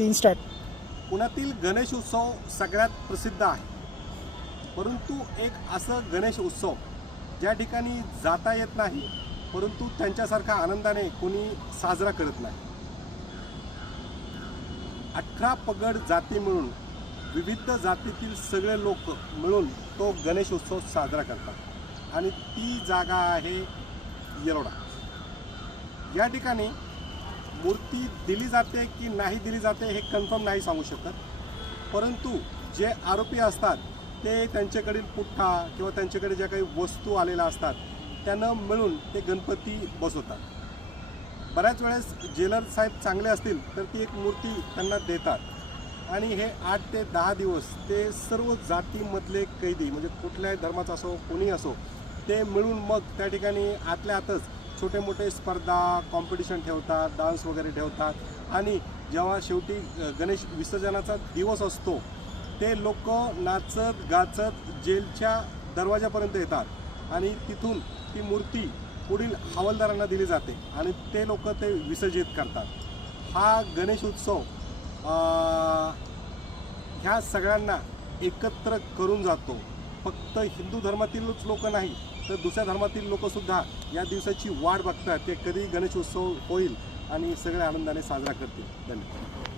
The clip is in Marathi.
3 स्टार्ट. पुण्यातील गणेश उत्सव सगळ्यात प्रसिद्ध आहे, परंतु एक असं गणेश उत्सव ज्या ठिकाणी जाता येत नाही, परंतु त्यांच्यासारखा आनंदाने कोणी साजरा करत नाही. 18 पगड जाती मिळून विविध जातीतील सगळे लोक मिळून तो गणेश उत्सव साजरा करतात आणि ती जागा आहे येरोडा. या ठिकाणी मूर्ती दिली जाते की नाही दिली जाते हे कन्फर्म नाही सांगू शकत, परंतु जे आरोपी असतात ते त्यांच्याकडील पुठ्ठा किंवा त्यांच्याकडे ज्या काही वस्तू आलेल्या असतात त्यांना मिळून ते गणपती बसवतात. बऱ्याच वेळेस जेलर साहेब चांगले असतील तर ती एक मूर्ती त्यांना देतात आणि हे 8 ते 10 दिवस ते सर्व जातीमधले कैदी म्हणजे कुठल्याही धर्माचा असो कोणी असो ते मिळून मग त्या ठिकाणी आतल्या आतच छोटे मोठे स्पर्धा कॉम्पिटिशन ठेवतात, डान्स वगैरे ठेवतात आणि जेव्हा शेवटी गणेश विसर्जनाचा दिवस असतो ते लोक नाचत गाचत जेलच्या दरवाजापर्यंत येतात आणि तिथून ती मूर्ती पुढील हवालदारांना दिली जाते आणि ते लोक ते विसर्जित करतात. हा गणेश उत्सव ह्या सगळ्यांना एकत्र करून जातो. फक्त हिंदू धर्मातीलच लोक नाही तर दुसऱ्या धर्मातील लोकसुद्धा या दिवसाची वाट बघतात ते कधी गणेश उत्सव होईल आणि सगळे आनंदाने साजरा करतील. धन्यवाद.